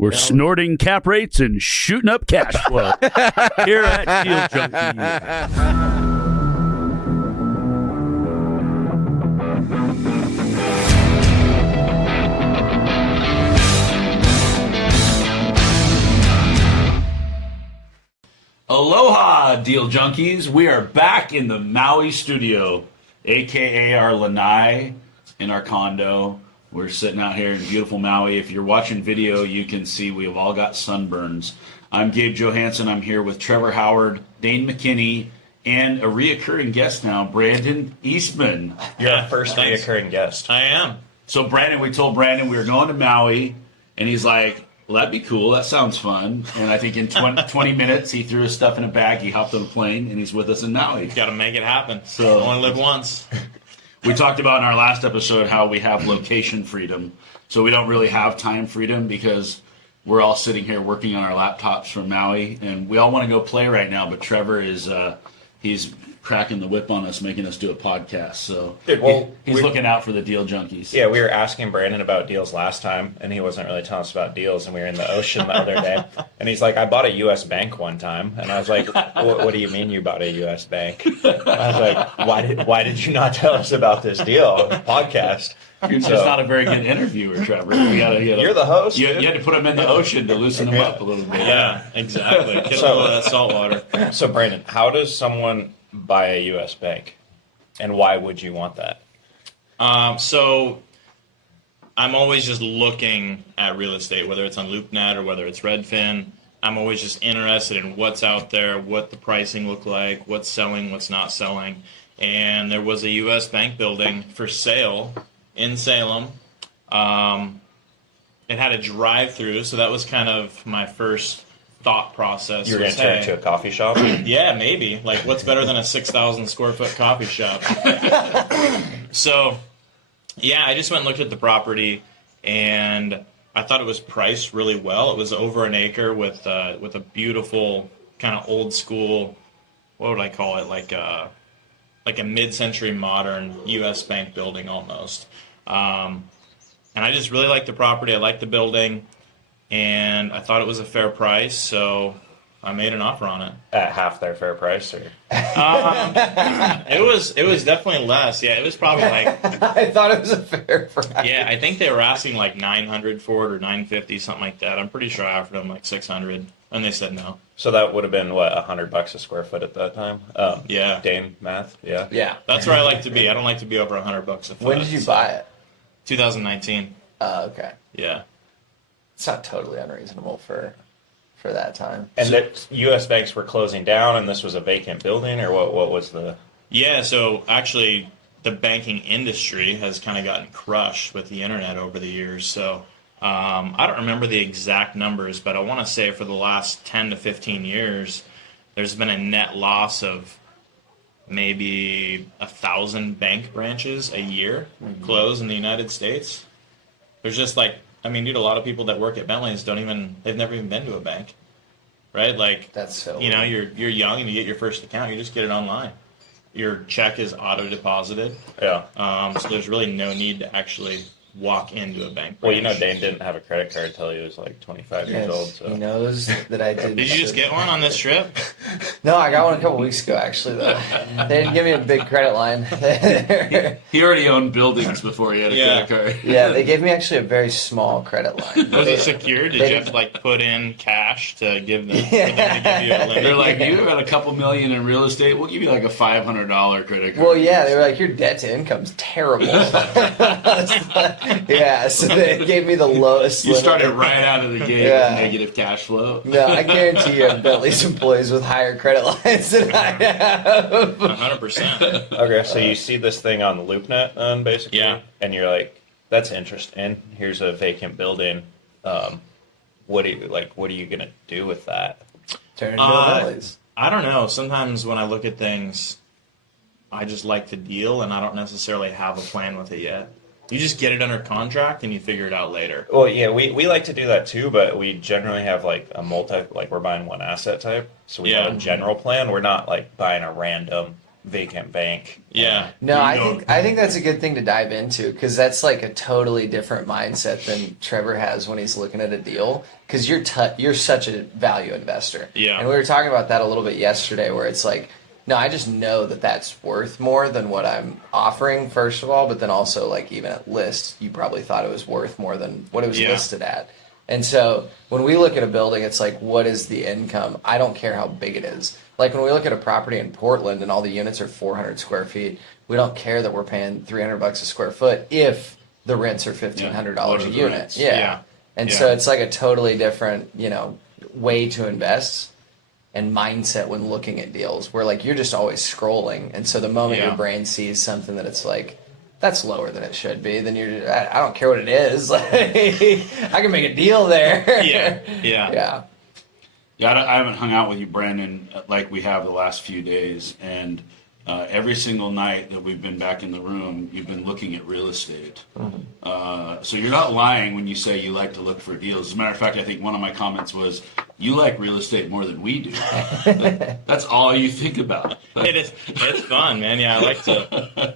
We're snorting cap rates and shooting up cash flow here at Deal Junkies. Aloha, Deal Junkies. We are back in the Maui studio, a.k.a. our lanai in our condo. We're sitting out here in beautiful Maui. If you're watching video, you can see we have all got sunburns. I'm Gabe Johansson. I'm here with Trevor Howard, Dane McKinney, and a reoccurring guest now, Brandon Eastman. You're our first reoccurring guest. I am. So Brandon, we told Brandon we were going to Maui, and he's like, well, that'd be cool. That sounds fun. And I think in 20 minutes, he threw his stuff in a bag, he hopped on a plane, and he's with us in Maui. Got to make it happen. So only live once. We talked about in our last episode how we have location freedom. So we don't really have time freedom because we're all sitting here working on our laptops from Maui. And we all want to go play right now, but Trevor is he's cracking the whip on us, making us do a podcast. So he's looking out for the Deal Junkies. Yeah, we were asking Brandon about deals last time, and he wasn't really telling us about deals, and we were in the ocean the other day. And he's like, I bought a U.S. bank one time. And I was like, what do you mean you bought a U.S. bank? And I was like, why did you not tell us about this deal on the podcast? You're just not a very good interviewer, Trevor. You're the host. You had to put him in the ocean to loosen him up a little bit. Yeah, exactly. Get a little of that salt water. So, Brandon, how does someone buy a U.S. bank, and why would you want that? So I'm always just looking at real estate, whether it's on LoopNet or whether it's Redfin. I'm always just interested in what's out there, what the pricing look like, what's selling, what's not selling. And there was a U.S. bank building for sale in Salem. It had a drive-through, so that was kind of my first thought process. You were going to turn it to a coffee shop? Yeah, maybe. Like, what's better than a 6,000 square foot coffee shop? So, yeah, I just went and looked at the property, and I thought it was priced really well. It was over an acre with a beautiful kind of old school, what would I call it? Like a mid-century modern U.S. bank building almost. And I just really liked the property. I liked the building. And I thought it was a fair price, so I made an offer on it. At half their fair price, or? It was definitely less. Yeah, it was probably like. I thought it was a fair price. Yeah, I think they were asking like $900 for it or $950, something like that. I'm pretty sure I offered them like $600, and they said no. So that would have been what, $100 a square foot at that time? Yeah. Dane math. Yeah. Yeah. That's where I like to be. I don't like to be over $100 a foot. When did you buy it? 2019. Okay. Yeah. It's not totally unreasonable for that time. And that U.S. banks were closing down, and this was a vacant building, or what was the? Yeah, so actually the banking industry has kind of gotten crushed with the internet over the years. So I don't remember the exact numbers, but I want to say for the last 10 to 15 years, there's been a net loss of maybe 1,000 bank branches a year close in the United States. There's just like, I mean, dude, a lot of people that work at Bentley's they've never even been to a bank, right? Like, that's so. You know, you're young and you get your first account, you just get it online. Your check is auto deposited. Yeah. So there's really no need to actually walk into a bank branch. Well, you know, Dane didn't have a credit card until he was like 25 years old. So. He knows that I did. Did you just get one on this trip? No, I got one a couple weeks ago, actually, though. They didn't give me a big credit line. He already owned buildings before he had a credit card. Yeah, they gave me actually a very small credit line. Was it secured? Did you have to like put in cash to give them? For them to give you a limit? They're like, you got a couple million in real estate. We'll give you like a $500 credit card. Well, yeah, they were like, your debt to income's terrible. Yeah, so they gave me the lowest. You limit. started right out of the gate with negative cash flow. No, I guarantee you have Bentley's employees with higher credit lines than I have. 100%. Okay, so you see this thing on the LoopNet, basically? Yeah. And you're like, that's interesting. Here's a vacant building. What are you gonna do with that? Turn into a Bentley's. I don't know. Sometimes when I look at things, I just like the deal, and I don't necessarily have a plan with it yet. You just get it under contract and you figure it out later. Well, yeah, we like to do that too, but we generally have like we're buying one asset type. So we have a general plan. We're not like buying a random vacant bank. Yeah. No, You I know- think that's a good thing to dive into because that's like a totally different mindset than Trevor has when he's looking at a deal. Because you're such a value investor. Yeah. And we were talking about that a little bit yesterday, where it's like, no, I just know that that's worth more than what I'm offering, first of all, but then also like even at list, you probably thought it was worth more than what it was listed at. And so when we look at a building, it's like, what is the income? I don't care how big it is. Like when we look at a property in Portland and all the units are 400 square feet, we don't care that we're paying $300 a square foot if the rents are $1,500 a unit. rents? Yeah. And Yeah. so it's like a totally different, way to invest and mindset when looking at deals where like you're just always scrolling. And so the moment Yeah. your brain sees something that it's like, that's lower than it should be, then I don't care what it is. Like, I can make a deal there. Yeah. Yeah. Yeah, I haven't hung out with you, Brandon, like we have the last few days, and every single night that we've been back in the room, you've been looking at real estate. So you're not lying when you say you like to look for deals. As a matter of fact, I think one of my comments was, you like real estate more than we do. That's all you think about. It's fun, man. Yeah,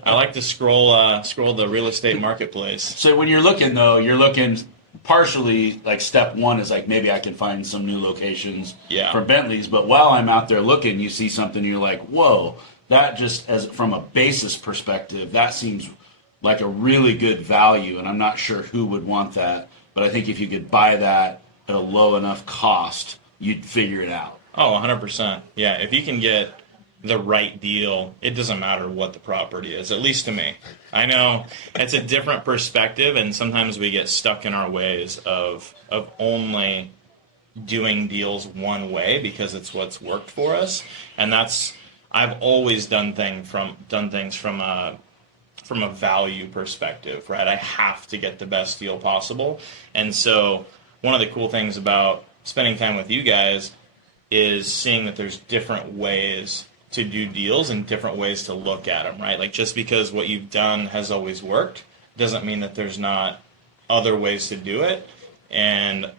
I like to scroll the real estate marketplace. So when you're looking, though, you're looking partially, like step one is like maybe I can find some new locations for Bentleys. But while I'm out there looking, you see something, you're like, whoa, that just as from a basis perspective, that seems like a really good value. And I'm not sure who would want that. But I think if you could buy that at a low enough cost, you'd figure it out. Oh, 100%. Yeah, if you can get the right deal, it doesn't matter what the property is, at least to me. I know it's a different perspective, and sometimes we get stuck in our ways of only doing deals one way because it's what's worked for us. And I've always done things from a value perspective, right? I have to get the best deal possible. And so one of the cool things about spending time with you guys is seeing that there's different ways to do deals and different ways to look at them, right? Like just because what you've done has always worked doesn't mean that there's not other ways to do it. And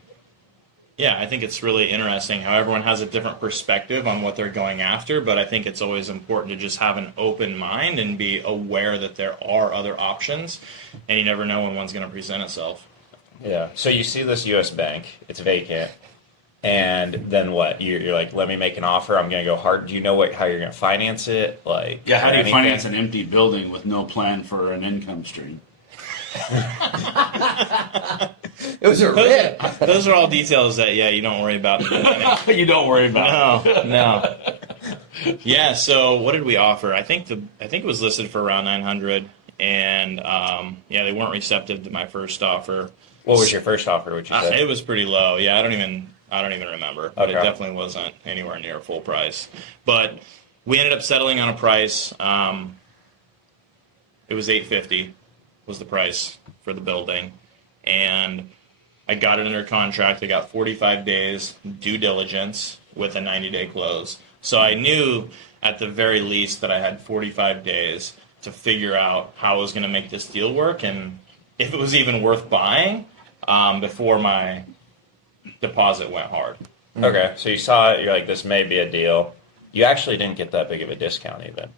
yeah, I think it's really interesting how everyone has a different perspective on what they're going after, but I think it's always important to just have an open mind and be aware that there are other options, and you never know when one's going to present itself. Yeah. So you see this U.S. bank, it's vacant, and then what? You're like, let me make an offer. I'm going to go hard. Do you know how you're going to finance it? Like, Yeah, how do you anything? finance an empty building with no plan for an income stream? It was a rip. Those are all details that, you don't worry about. You don't worry about it. No. Yeah. So what did we offer? I think it was listed for around 900, and they weren't receptive to my first offer. What was your first offer? Would you say? It was pretty low. Yeah, I don't even remember, but Okay. it definitely wasn't anywhere near full price. But we ended up settling on a price. It was $850 was the price for the building, and I got it under contract. I got 45 days due diligence with a 90-day close. So I knew at the very least that I had 45 days to figure out how I was going to make this deal work and if it was even worth buying before my deposit went hard. Okay, so you saw it. You're like, this may be a deal. You actually didn't get that big of a discount, even.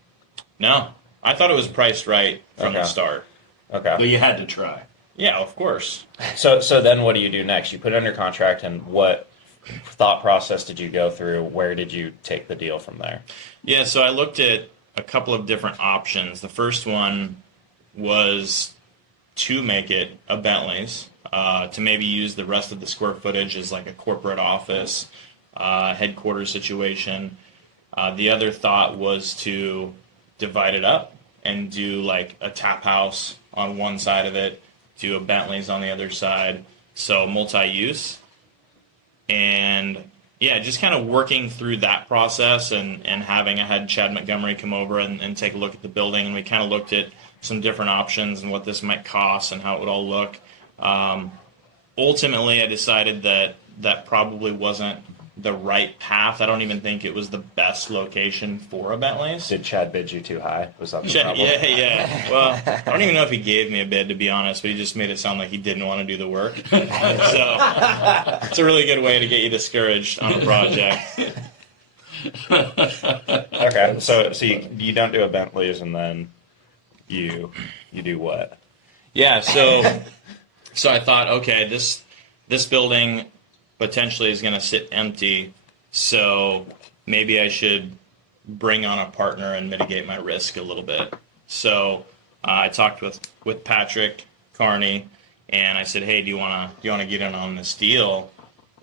No, I thought it was priced right from the start. Okay. But you had to try. Yeah, of course. So then what do you do next? You put it under contract, and what thought process did you go through? Where did you take the deal from there? Yeah, so I looked at a couple of different options. The first one was to make it a Bentley's, to maybe use the rest of the square footage as like a corporate office, headquarters situation. The other thought was to divide it up and do like a tap house on one side of it, do a Bentley's on the other side, so multi-use. And yeah, just kind of working through that process and I had Chad Montgomery come over and take a look at the building, and we kind of looked at some different options and what this might cost and how it would all look. Ultimately, I decided that probably wasn't the right path. I don't even think it was the best location for a Bentley's. Did Chad bid you too high? Was that the Chad, problem? yeah. Well, I don't even know if he gave me a bid, to be honest, but he just made it sound like he didn't want to do the work. So it's a really good way to get you discouraged on a project. Okay, so you don't do a Bentley's, and then you do what? Yeah, so I thought, okay, this building potentially is going to sit empty, so maybe I should bring on a partner and mitigate my risk a little bit. So I talked with Patrick Carney, and I said, hey, do you want to get in on this deal?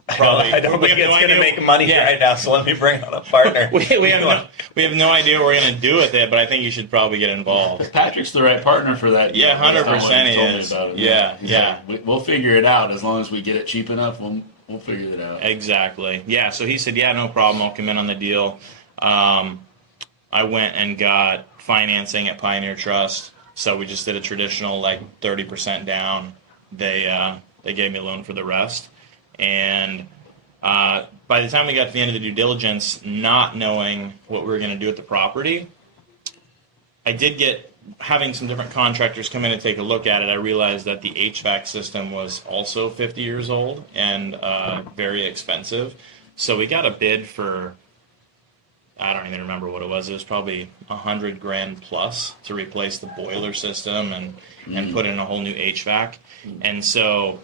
Probably. I don't think it's going to make money right now, so let me bring on a partner. we have no idea what we're going to do with it, but I think you should probably get involved. Patrick's the right partner for that. Yeah, 100% he is. Yeah. We'll figure it out as long as we get it cheap enough. We'll figure it out. Exactly. Yeah. So he said, yeah, no problem. I'll come in on the deal. I went and got financing at Pioneer Trust. So we just did a traditional 30% down. They gave me a loan for the rest. And by the time we got to the end of the due diligence, not knowing what we were going to do with the property, I did get, having some different contractors come in and take a look at it, I realized that the HVAC system was also 50 years old and very expensive. So we got a bid for, I don't even remember what it was. It was probably $100,000 plus to replace the boiler system and put in a whole new HVAC. And so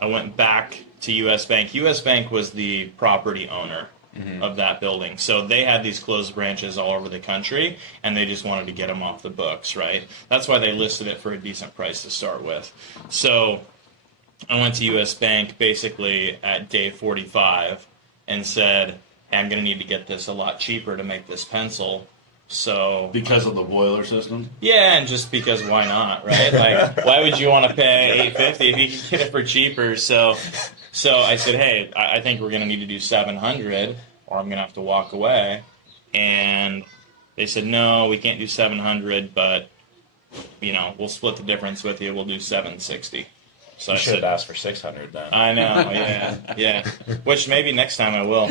I went back to U.S. Bank. U.S. Bank was the property owner of that building. So they had these closed branches all over the country, and they just wanted to get them off the books, right? That's why they listed it for a decent price to start with. So I went to U.S. Bank basically at day 45 and said, hey, I'm going to need to get this a lot cheaper to make this pencil. So because of the boiler system? Yeah, and just because why not, right? Why would you want to pay $850 if you can get it for cheaper? So I said, hey, I think we're going to need to do $700, or I'm going to have to walk away. And they said, no, we can't do $700, but we'll split the difference with you. We'll do $760. So you I should said, have asked for 600 then. I know, yeah. Which maybe next time I will.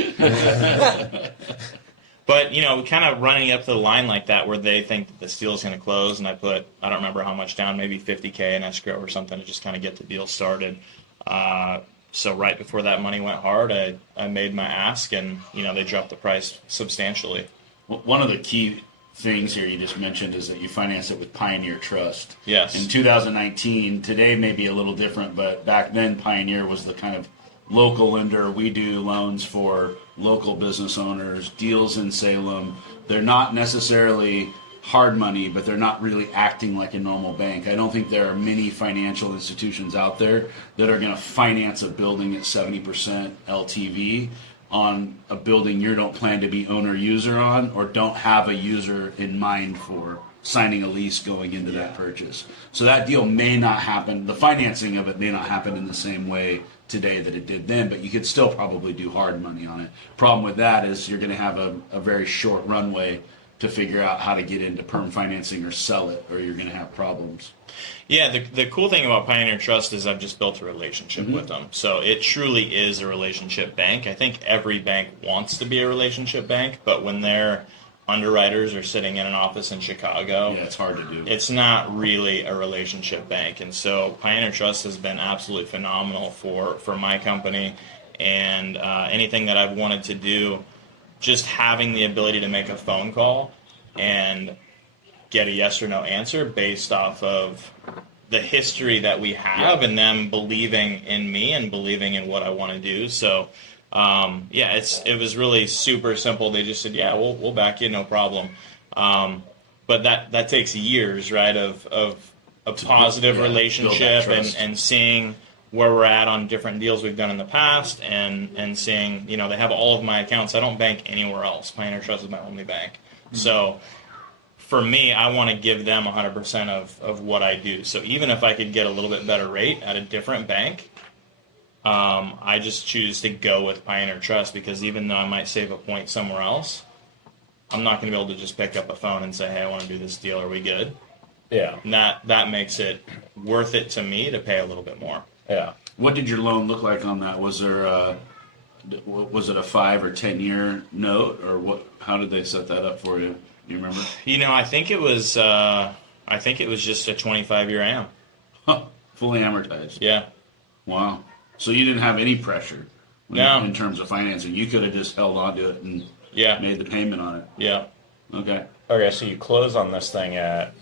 But, kind of running up to the line like that where they think that this deal is going to close, and I don't remember how much down, maybe $50K in escrow or something to just kind of get the deal started. So right before that money went hard, I made my ask, and, they dropped the price substantially. One of the key things here you just mentioned is that you finance it with Pioneer Trust. Yes. In 2019, today may be a little different, but back then Pioneer was the kind of local lender. We do loans for local business owners, deals in Salem. They're not necessarily hard money, but they're not really acting like a normal bank. I don't think there are many financial institutions out there that are going to finance a building at 70% LTV on a building you don't plan to be owner-user on, or don't have a user in mind for signing a lease going into that purchase. So that deal may not happen. The financing of it may not happen in the same way today that it did then, but you could still probably do hard money on it. Problem with that is you're going to have a very short runway to figure out how to get into perm financing or sell it, or you're going to have problems. Yeah, the cool thing about Pioneer Trust is I've just built a relationship with them. So it truly is a relationship bank. I think every bank wants to be a relationship bank, but when their underwriters are sitting in an office in Chicago, yeah, it's hard to do. It's not really a relationship bank. And so Pioneer Trust has been absolutely phenomenal for my company, and anything that I've wanted to do, just having the ability to make a phone call and get a yes or no answer based off of the history that we have, and them believing in me and believing in what I want to do. So it was really super simple. They just said, yeah, we'll back you, no problem. But that takes years, right, of a positive relationship and seeing where we're at on different deals we've done in the past, and seeing, they have all of my accounts. I don't bank anywhere else. Pioneer Trust is my only bank. Mm-hmm. So for me, I want to give them 100% of what I do. So even if I could get a little bit better rate at a different bank, I just choose to go with Pioneer Trust, because even though I might save a point somewhere else, I'm not going to be able to just pick up a phone and say, hey, I want to do this deal. Are we good? Yeah. And that makes it worth it to me to pay a little bit more. Yeah. What did your loan look like on that? Was it a 5 or 10 year note, or what? How did they set that up for you? You remember? I think it was just a 25-year AM. Huh. Fully amortized. Yeah. Wow. So you didn't have any pressure No. in terms of financing. You could have just held on to it and Yeah. Made the payment on it. Yeah. Okay. Okay, so you close on this thing at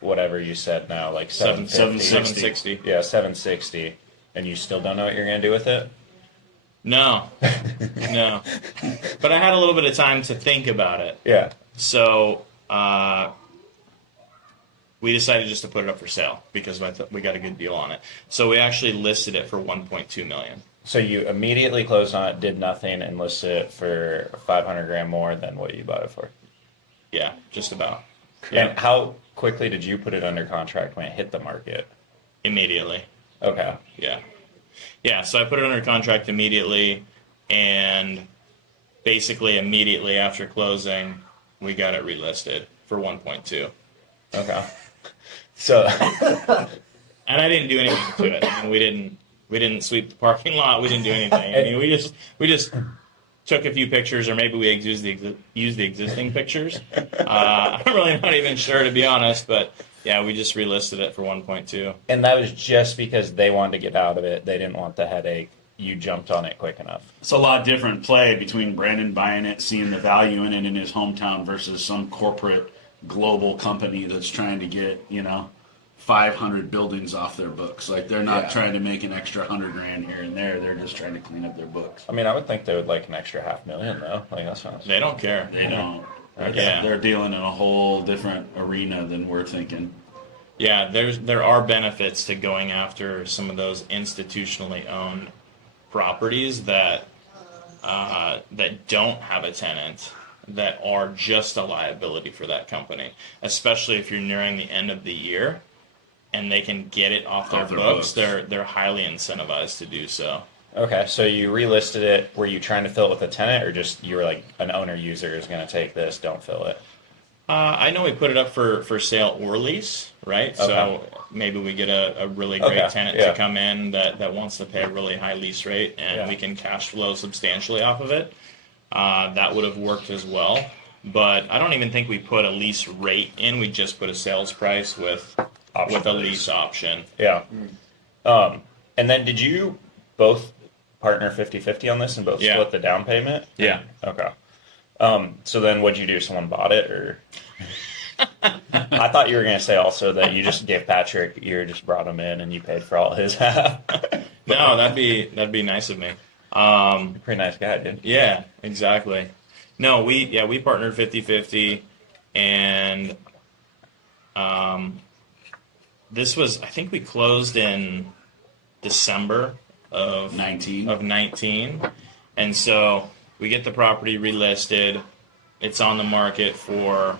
whatever you said now, like 750. 760. Yeah, 760, and you still don't know what you're gonna do with it? No. No. But I had a little bit of time to think about it. Yeah. So we decided just to put it up for sale because we got a good deal on it. So we actually listed it for $1.2 million. So you immediately closed on it, did nothing, and listed it for 500 grand more than what you bought it for. Yeah, just about. And how quickly did you put it under contract when it hit the market? Immediately. Okay. Yeah. Yeah, so I put it under contract immediately, and basically immediately after closing, we got it relisted for 1.2. Okay. So. And I didn't do anything to it. I mean, we didn't sweep the parking lot. We didn't do anything. I mean, we just took a few pictures, or maybe we used the existing pictures. I'm really not even sure, to be honest, but yeah, we just relisted it for 1.2. And that was just because they wanted to get out of it. They didn't want the headache. You jumped on it quick enough. It's a lot different play between Brandon buying it, seeing the value in it in his hometown versus some corporate global company that's trying to get, 500 buildings off their books. Like, they're not trying to make an extra 100 grand here and there. They're just trying to clean up their books. I mean, I would think they would like an extra $500,000 though. Like, that sounds. They don't care. They don't. Yeah. They're dealing in a whole different arena than we're thinking. Yeah, there are benefits to going after some of those institutionally owned properties that don't have a tenant, that are just a liability for that company, especially if you're nearing the end of the year and they can get it off their books. They're highly incentivized to do so. Okay, so you relisted it. Were you trying to fill it with a tenant, or just you were like, an owner user is going to take this, don't fill it? I know we put it up for sale or lease, right? Okay. So maybe we get a really great tenant to come in that wants to pay a really high lease rate, and we can cash flow substantially off of it. That would have worked as well. But I don't even think we put a lease rate in. We just put a sales price with a lease option. Yeah. And then did you both partner 50-50 on this and both split the down payment? Yeah. Okay. So then what'd you do? Someone bought it, or? I thought you were going to say also that you just gave Patrick, you just brought him in and you paid for all his half. No, that'd be nice of me. Pretty nice guy, dude. Yeah, exactly. No, we partnered 50-50, and this was, I think we closed in December of 19. And so we get the property relisted. It's on the market for,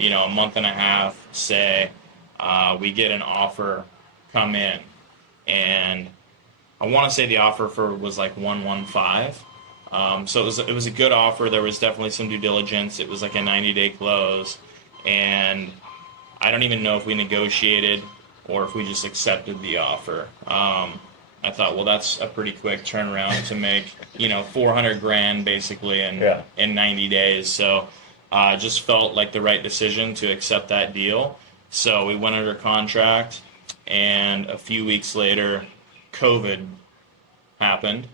a month and a half, say. We get an offer come in, and I want to say the offer was like 115. So it was a good offer. There was definitely some due diligence. It was like a 90-day close, and I don't even know if we negotiated or if we just accepted the offer. I thought, well, that's a pretty quick turnaround to make, 400 grand basically in 90 days. So just felt like the right decision to accept that deal. So we went under contract, and a few weeks later, COVID happened,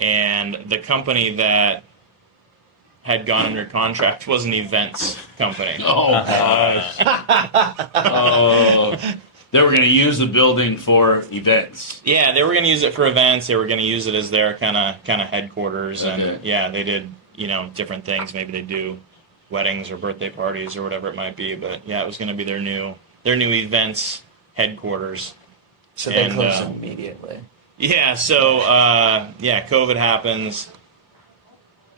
and the company that had gone under contract was an events company. Oh, gosh. They were going to use the building for events. Yeah, they were going to use it for events. They were going to use it as their kind of headquarters, and they did different things. Maybe they do weddings or birthday parties or whatever it might be. But yeah, it was going to be their new events headquarters. So they closed immediately. Yeah. So COVID happens.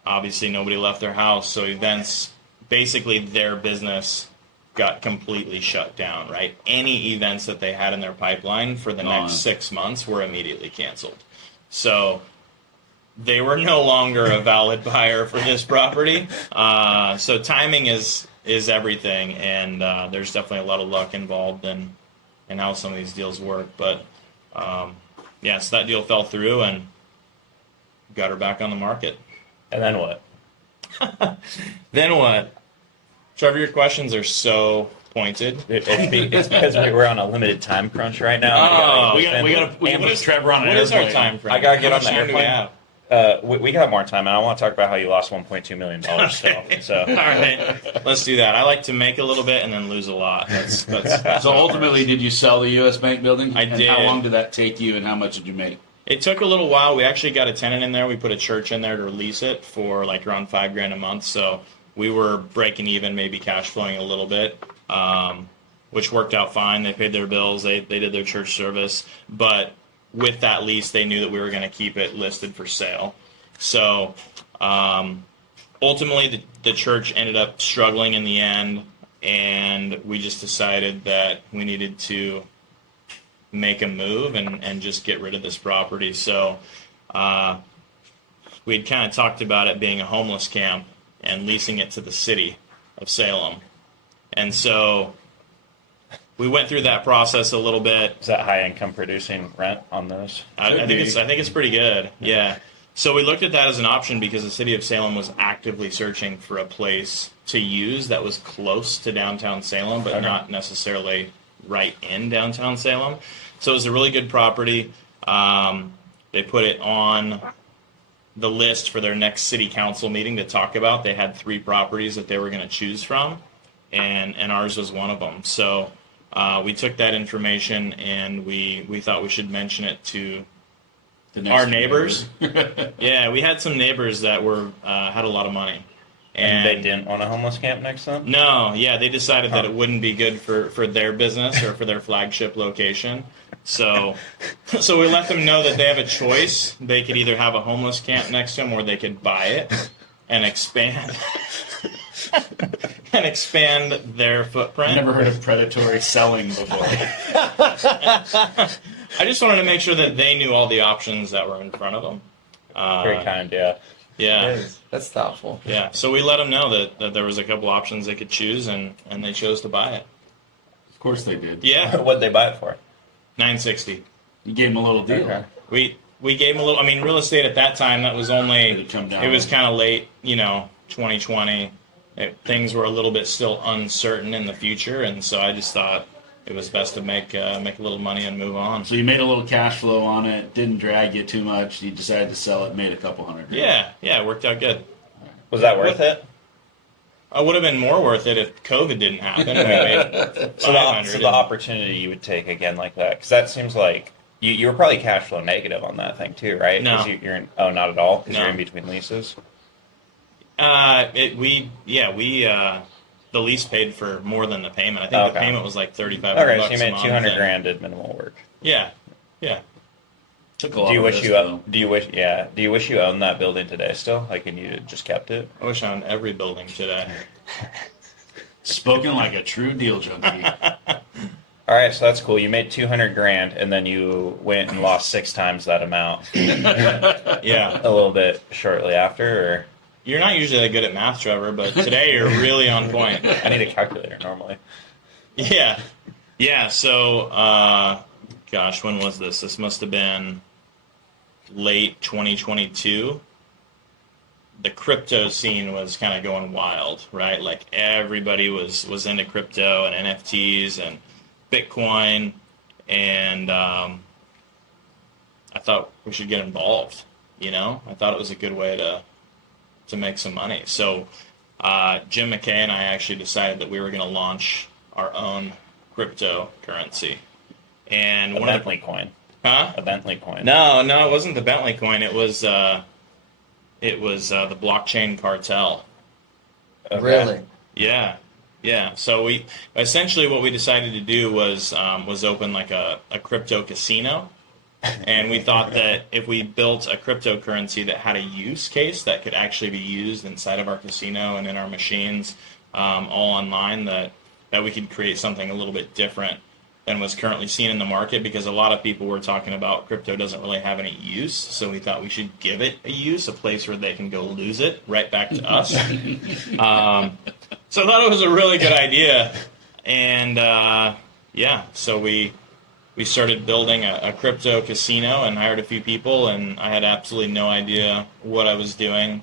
Obviously, nobody left their house, so events, basically their business got completely shut down, right? Any events that they had in their pipeline for the next 6 months were immediately canceled. So they were no longer a valid buyer for this property. So timing is everything, and there's definitely a lot of luck involved in how some of these deals work. But so that deal fell through and got her back on the market. And then what? Then what? Trevor, your questions are so pointed. It's because we're on a limited time crunch right now. We got to put Trevor on an airplane. What is our time frame? I got to get How on much the time do we airplane. have? We got more time, and I want to talk about how you lost $1.2 million still. So, All right, let's do that. I like to make a little bit and then lose a lot. That's So ultimately, did you sell the U.S. Bank building? I And did. how long did that take you, and how much did you make? It took a little while. We actually got a tenant in there. We put a church in there to lease it for like around $5,000 a month. So we were breaking even, maybe cash flowing a little bit, which worked out fine. They paid their bills. They did their church service. But with that lease, they knew that we were going to keep it listed for sale. So ultimately, the church ended up struggling in the end, and we just decided that we needed to make a move and just get rid of this property. So we'd kind of talked about it being a homeless camp and leasing it to the city of Salem. And so we went through that process a little bit. is that high income producing rent on those? I think it's pretty good. Yeah. So we looked at that as an option because the city of Salem was actively searching for a place to use that was close to downtown Salem, but not necessarily right in downtown Salem. So it was a really good property. They put it on the list for their next city council meeting to talk about. They had 3 properties that they were going to choose from, and ours was one of them. So we took that information and we thought we should mention it to our neighbors. Yeah, we had some neighbors that were had a lot of money. And they didn't want a homeless camp next to them? No, yeah, they decided that it wouldn't be good for their business or for their flagship location. So we let them know that they have a choice. They could either have a homeless camp next to them, or they could buy it and expand their footprint. I've never heard of predatory selling before. I just wanted to make sure that they knew all the options that were in front of them. Very kind, yeah. Yeah. That's thoughtful. Yeah, so we let them know that there was a couple options they could choose, and they chose to buy it. Of course they did. Yeah, What'd they buy it for? $960. You gave them a little deal. Okay. We gave them a little. I mean, real estate at that time, that was only. It had come down. It was kind of late, 2020. Things were a little bit still uncertain in the future, and so I just thought it was best to make a little money and move on. So you made a little cash flow on it, didn't drag you too much. You decided to sell it, made a couple $100. Yeah, it worked out good. Was that worth it? It would have been more worth it if COVID didn't happen. And we made So $500. the opportunity you would take again like that, because that seems like you were probably cash flow negative on that thing too, right? No. 'Cause you're in, not at all, because No. you're in between leases. The lease paid for more than the payment. I think the Okay. payment was like $3,500. Okay, so you a made month, $200,000 and- did minimal work. Yeah. Took a lot Do you of wish risk, you though. do you wish you owned that building today still? Like, and you just kept it? I wish I owned every building today. Spoken like a true deal junkie. All right, so that's cool. You made $200,000, and then you went and lost 6 times that amount Yeah. a little bit shortly after. Or You're not usually that good at math, Trevor, but today you're really on point. I need a calculator normally. Yeah. Yeah, so, gosh, when was this? This must have been late 2022. The crypto scene was kind of going wild, right? Like everybody was into crypto and NFTs and Bitcoin, and I thought we should get involved. I thought it was a good way to make some money. So Jim McKay and I actually decided that we were going to launch our own cryptocurrency. And A one of Bentley coin. Huh? A Bentley coin. No, it wasn't the Bentley coin. It was the blockchain cartel. Okay. Really? Yeah. So we essentially what we decided to do was open like a crypto casino, and we thought that if we built a cryptocurrency that had a use case that could actually be used inside of our casino and in our machines, all online, that we could create something a little bit different than was currently seen in the market, because a lot of people were talking about crypto doesn't really have any use, so we thought we should give it a use, a place where they can go lose it right back to us. So I thought it was a really good idea, and so we started building a crypto casino and hired a few people, and I had absolutely no idea what I was doing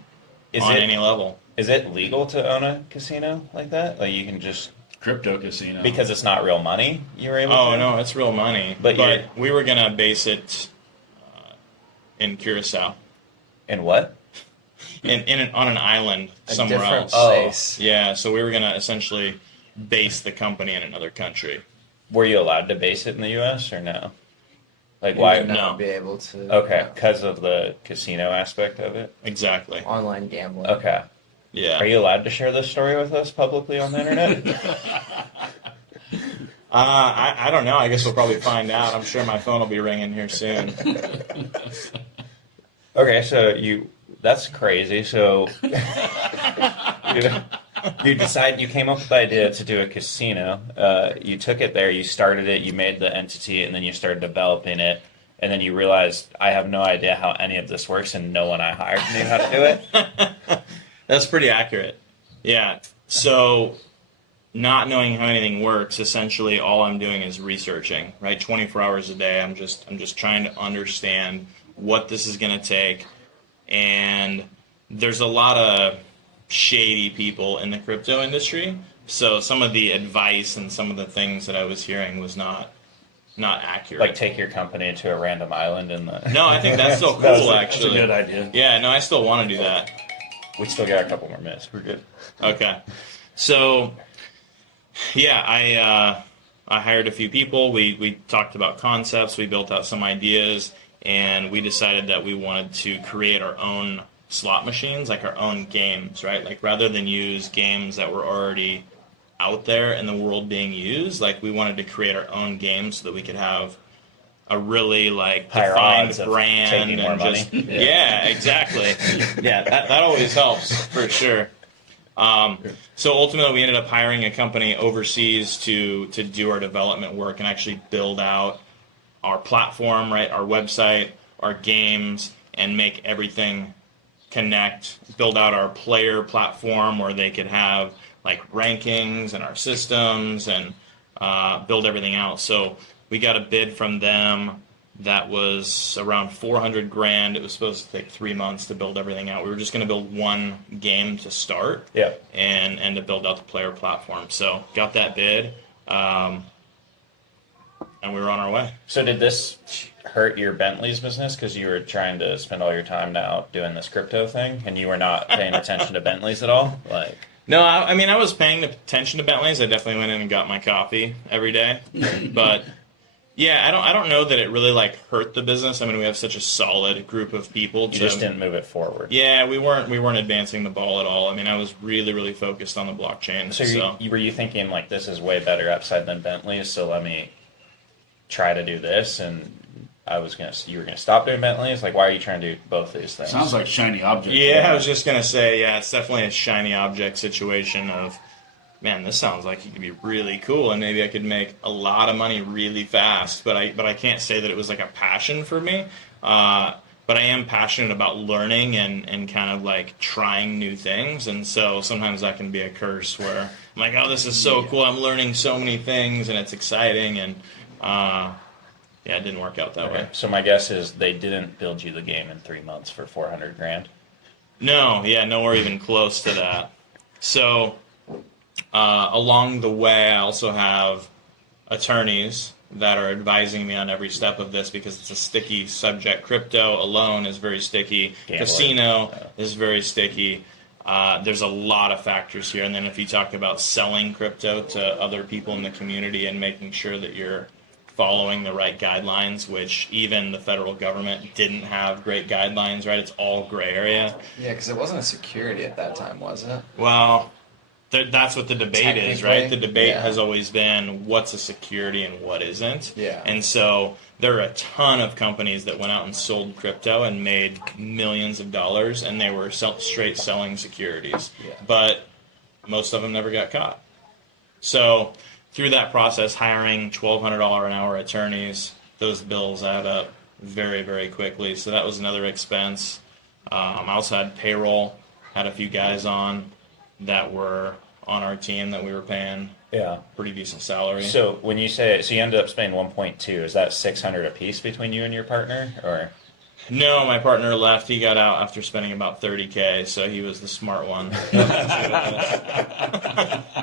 on any level. Is it legal to own a casino like that? Like you can just Crypto casino. because it's not real money, you were able to? Oh no, it's real money. But But we were gonna base it in Curacao. In what? On an island somewhere different else. place. Yeah, so we were going to essentially base the company in another country. Were you allowed to base it in the U.S. or no? Like, You why? would not No. be able to. Okay, because of the casino aspect of it. Exactly. Online gambling. Okay. Yeah. Are you allowed to share this story with us publicly on the internet? I don't know. I guess we'll probably find out. I'm sure my phone will be ringing here soon. Okay, so that's crazy. So you decide, you came up with the idea to do a casino. You took it there, you started it, you made the entity, and then you started developing it. And then you realized, I have no idea how any of this works, and no one I hired knew how to do it. That's pretty accurate. Yeah. So, not knowing how anything works, essentially all I'm doing is researching, right? 24 hours a day. I'm just trying to understand what this is going to take. And there's a lot of shady people in the crypto industry. So some of the advice and some of the things that I was hearing was not accurate. Like, take your company to a random island in the... No, I think that's still cool, actually. That's a good idea. Yeah, no, I still want to do that. We still got a couple more minutes. We're good. Okay. So, yeah, I hired a few people. We talked about concepts. We built out some ideas, and we decided that we wanted to create our own slot machines, like our own games, right? Like, rather than use games that were already out there in the world being used, like, we wanted to create our own games so that we could have a really, like, Higher defined odds of brand taking more and money. just yeah, exactly. Yeah, that always helps for sure. So ultimately, we ended up hiring a company overseas to do our development work and actually build out our platform, right, our website, our games, and make everything connect. Build out our player platform where they could have like rankings and our systems and build everything out. So we got a bid from them that was around $400,000. It was supposed to take 3 months to build everything out. We were just going to build one game to start, and to build out the player platform. So got that bid, and we were on our way. So did this hurt your Bentley's business because you were trying to spend all your time now doing this crypto thing, and you were not paying attention to Bentley's at all? Like, No, I mean, I was paying attention to Bentley's. I definitely went in and got my coffee every day, but yeah, I don't know that it really like hurt the business. I mean, we have such a solid group of people. you just didn't move it forward. Yeah, we weren't advancing the ball at all. I mean, I was really focused on the blockchain. So were you thinking like, this is way better upside than Bentley's, so let me try to do this? And you were gonna stop doing Bentley's? Like, why are you trying to do both these things? Sounds like shiny object. Yeah, I was just gonna say, yeah, it's definitely a shiny object situation of, man, this sounds like it could be really cool, and maybe I could make a lot of money really fast. But I can't say that it was like a passion for me. But I am passionate about learning and kind of like trying new things, and so sometimes that can be a curse where I'm like, oh, this is so cool, I'm learning so many things, and it's exciting, and yeah, it didn't work out that way. So my guess is they didn't build you the game in 3 months for $400,000. No, yeah, nowhere even close to that. So along the way, I also have attorneys that are advising me on every step of this because it's a sticky subject. Crypto alone is very sticky. Gambling. Casino is very sticky. There's a lot of factors here. And then if you talk about selling crypto to other people in the community and making sure that you're following the right guidelines, which even the federal government didn't have great guidelines, right? It's all gray area. Yeah, because it wasn't a security at that time, was it? Well, that's what the debate is, right? The debate yeah. has always been what's a security and what isn't. Yeah. And so there are a ton of companies that went out and sold crypto and made millions of dollars, and they were straight selling securities. Yeah. But most of them never got caught. So through that process, hiring $1,200 an hour attorneys, those bills add up very, very quickly. So that was another expense. I also had payroll, had a few guys on that were on our team that we were paying pretty decent salary. So when you say, so you ended up spending 1.2, is that $600 a piece between you and your partner, or? No, my partner left. He got out after spending about $30K, so he was the smart one.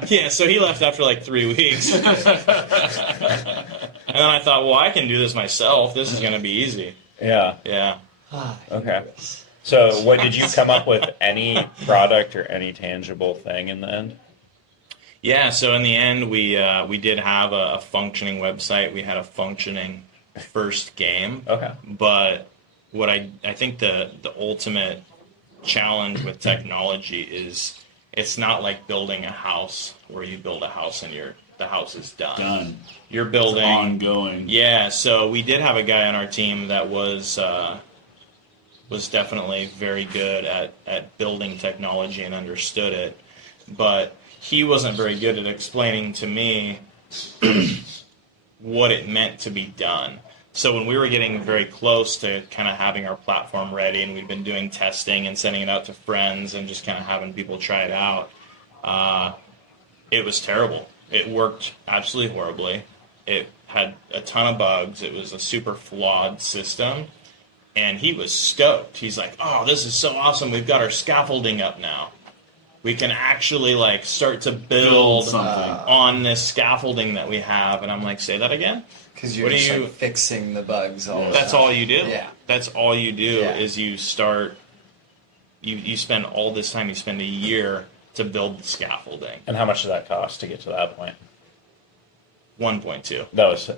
Yeah, so he left after like 3 weeks. And then I thought, well, I can do this myself. This is going to be easy. Yeah. Yeah. Okay. So, what did you come up with? Any product or any tangible thing in the end? Yeah, so in the end, we did have a functioning website. We had a functioning first game. Okay. But what I think the ultimate challenge with technology is it's not like building a house where you build a house and the house is done. You're building it's ongoing. Yeah, so we did have a guy on our team that was definitely very good at building technology and understood it, but he wasn't very good at explaining to me what it meant to be done. So when we were getting very close to kind of having our platform ready, and we'd been doing testing and sending it out to friends and just kind of having people try it out, it was terrible. It worked absolutely horribly. It had a ton of bugs. It was a super flawed system. And he was stoked. He's like, oh, this is so awesome. We've got our scaffolding up now. We can actually like start to build on this scaffolding that we have. And I'm like, say that again? Because you're just like fixing the bugs all the time. That's all you do. Yeah. That's all you do is you start, you spend all this time, you spend a year to build the scaffolding. And how much did that cost to get to that point? 1.2. That was...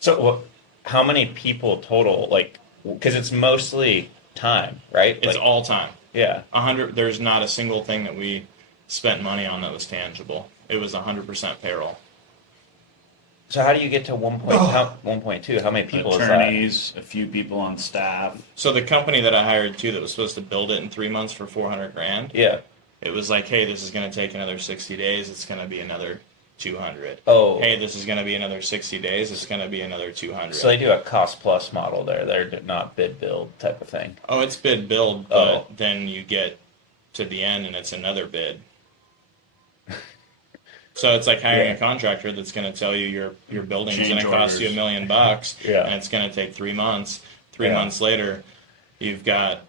So how many people total, like, because it's mostly time, right? It's like, all time. Yeah. 100. There's not a single thing that we spent money on that was tangible. It was 100% payroll. So how do you get to 1.2? How many people Attorneys, is that? a few people on staff. So the company that I hired too, that was supposed to build it in 3 months for $400,000. Yeah. It was like, hey, this is going to take another 60 days. It's going to be another 200. Oh. Hey, this is going to be another 60 days. It's going to be another 200. So they do a cost plus model there. They're not bid build type of thing. Oh, it's bid build, but then you get to the end and it's another bid. So it's like hiring a contractor that's going to tell you your building is going to cost you $1 million, and it's going to take 3 months. 3 months later, you've got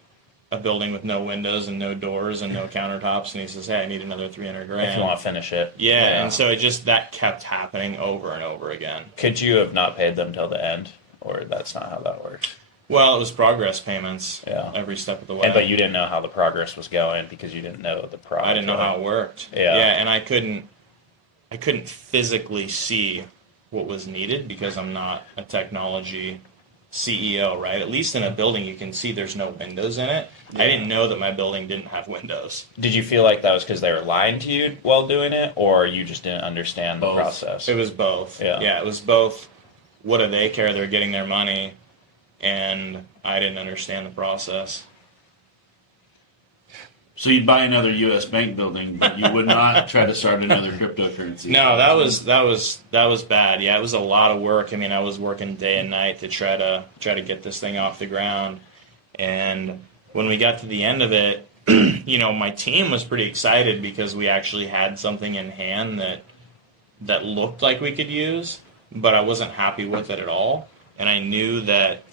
a building with no windows and no doors and no countertops, and he says, "Hey, I need another $300,000 if you want to finish it." Yeah, and so that kept happening over and over again. Could you have not paid them till the end, or that's not how that works? Well, it was progress payments every step of the way. But you didn't know how the progress was going because you didn't know the product. I didn't know how it worked. Yeah, and I couldn't physically see what was needed because I'm not a technology CEO, right? At least in a building you can see there's no windows in it. Yeah. I didn't know that my building didn't have windows. Did you feel like that was because they were lying to you while doing it, or you just didn't understand the process? It was both. Yeah, it was both. What do they care? They're getting their money, and I didn't understand the process. So you'd buy another U.S. bank building, but you would not try to start another cryptocurrency. No, that was bad. Yeah, it was a lot of work. I mean, I was working day and night to try to get this thing off the ground. And when we got to the end of it, my team was pretty excited because we actually had something in hand that looked like we could use, but I wasn't happy with it at all. And I knew that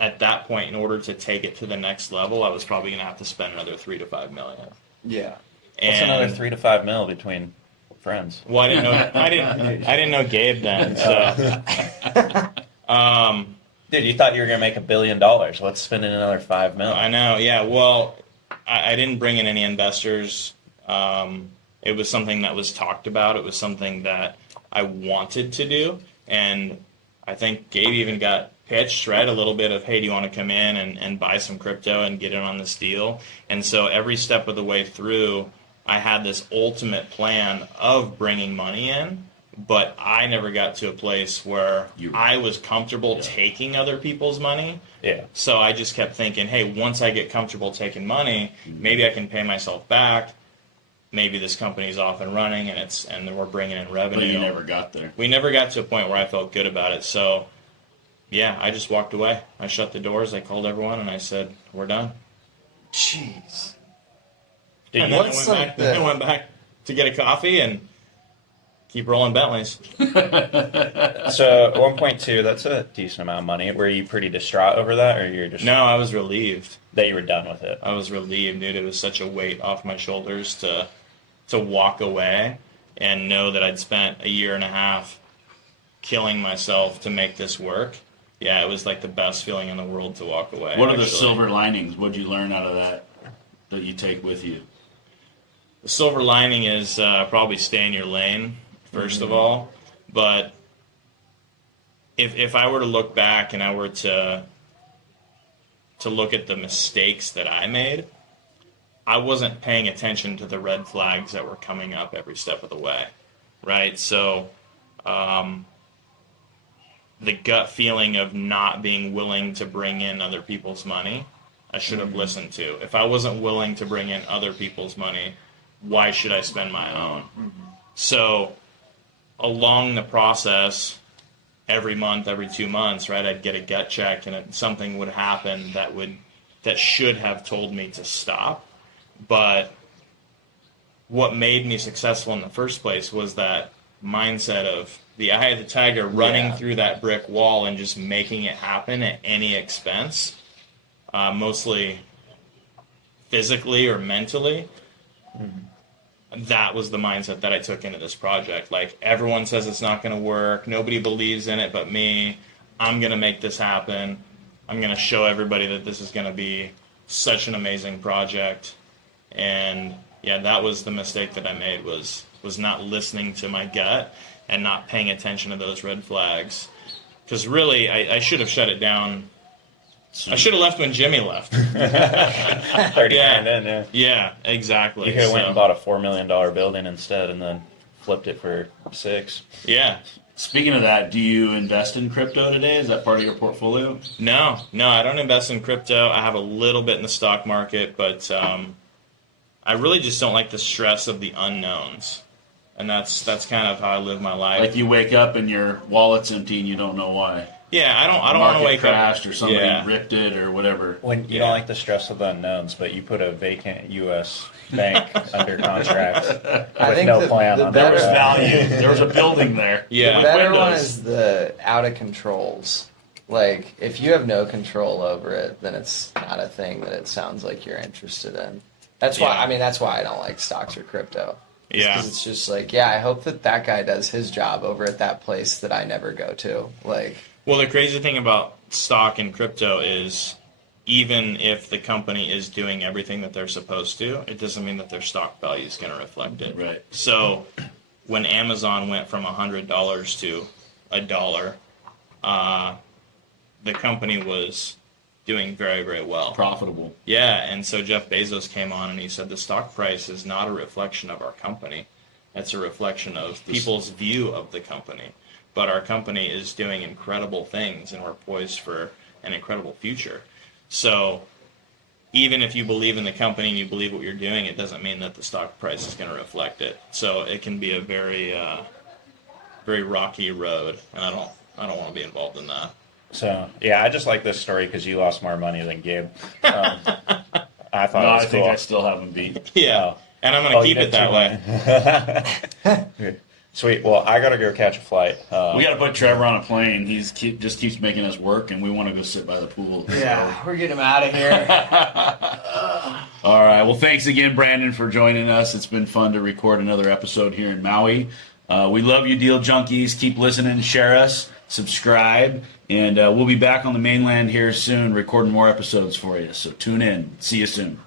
at that point, in order to take it to the next level, I was probably going to have to spend another $3 to $5 million. Yeah. What's another $3 to $5 million between friends? Well, I didn't know Gabe then. So, dude, you thought you were going to make $1 billion. Let's spend in another $5 million. I know. Yeah. Well, I didn't bring in any investors. It was something that was talked about. It was something that I wanted to do, and I think Gabe even got pitched, right, a little bit of, hey, do you want to come in and buy some crypto and get in on this deal? And so every step of the way through, I had this ultimate plan of bringing money in, but I never got to a place where I was comfortable taking other people's money. Yeah. So I just kept thinking, hey, once I get comfortable taking money, maybe I can pay myself back. Maybe this company's off and running, and we're bringing in revenue. But you never got there. We never got to a point where I felt good about it. So, yeah, I just walked away. I shut the doors. I called everyone, and I said, "We're done." Jeez. And then I went back to get a coffee and keep rolling Bentleys. So 1.2, that's a decent amount of money. Were you pretty distraught over that, or you're just... No, I was relieved. That you were done with it? I was relieved, dude. It was such a weight off my shoulders to walk away and know that I'd spent a year and a half killing myself to make this work. yeah, it was like the best feeling in the world to walk away. What are the actually. silver linings? What'd you learn out of that you take with you? The silver lining is probably stay in your lane, first of all. But if I were to look back and I were to look at the mistakes that I made, I wasn't paying attention to the red flags that were coming up every step of the way, right? So the gut feeling of not being willing to bring in other people's money, I should have listened to. If I wasn't willing to bring in other people's money, why should I spend my own? So along the process, every month, every 2 months, right, I'd get a gut check and something would happen that should have told me to stop. But what made me successful in the first place was that mindset of the eye of the tiger, running through that brick wall and just making it happen at any expense, mostly physically or mentally. That was the mindset that I took into this project. Like, everyone says it's not going to work. Nobody believes in it but me. I'm going to make this happen. I'm going to show everybody that this is going to be such an amazing project. And yeah, that was the mistake that I made, was not listening to my gut and not paying attention to those red flags. Because really, I should have shut it down. I should have left when Jimmy left. 30 grand in, yeah. Yeah, exactly. You could have went and bought a $4 million building instead and then flipped it for $6. Yeah. Speaking of that, do you invest in crypto today? Is that part of your portfolio? No, I don't invest in crypto. I have a little bit in the stock market, but I really just don't like the stress of the unknowns. And that's kind of how I live my life. Like, you wake up and your wallet's empty and you don't know why. Yeah, I don't want to wake crashed up. or somebody ripped it or whatever. When you don't like the stress of the unknowns, but you put a vacant U.S. bank under contract with no plan on There was that. value. There was a building there. Yeah. The better one Windows. is the out of controls. Like, if you have no control over it, then it's not a thing that it sounds like you're interested in. That's why. Yeah. I mean, that's why I don't like stocks or crypto. Yeah. Because it's just like, yeah, I hope that guy does his job over at that place that I never go to. Like, Well, the crazy thing about stock and crypto is, even if the company is doing everything that they're supposed to, it doesn't mean that their stock value is going to reflect it. Right. So when Amazon went from $100 to $1, the company was doing very, very well. Profitable. Yeah, and so Jeff Bezos came on and he said the stock price is not a reflection of our company. It's a reflection of people's view of the company. But our company is doing incredible things, and we're poised for an incredible future. So even if you believe in the company and you believe what you're doing, it doesn't mean that the stock price is going to reflect it. So it can be a very, very rocky road, and I don't want to be involved in that. So, yeah, I just like this story because you lost more money than Gabe. I thought No, it was I cool. think I still have them beat. Yeah, and I'm going to keep it that way. Sweet. Well, I got to go catch a flight. We got to put Trevor on a plane. He's just keeps making us work, and we want to go sit by the pool. we're getting him out of here. All right. Well, thanks again, Brandon, for joining us. It's been fun to record another episode here in Maui. We love you, Deal Junkies. Keep listening, share us, subscribe, and we'll be back on the mainland here soon recording more episodes for you. So tune in. See you soon.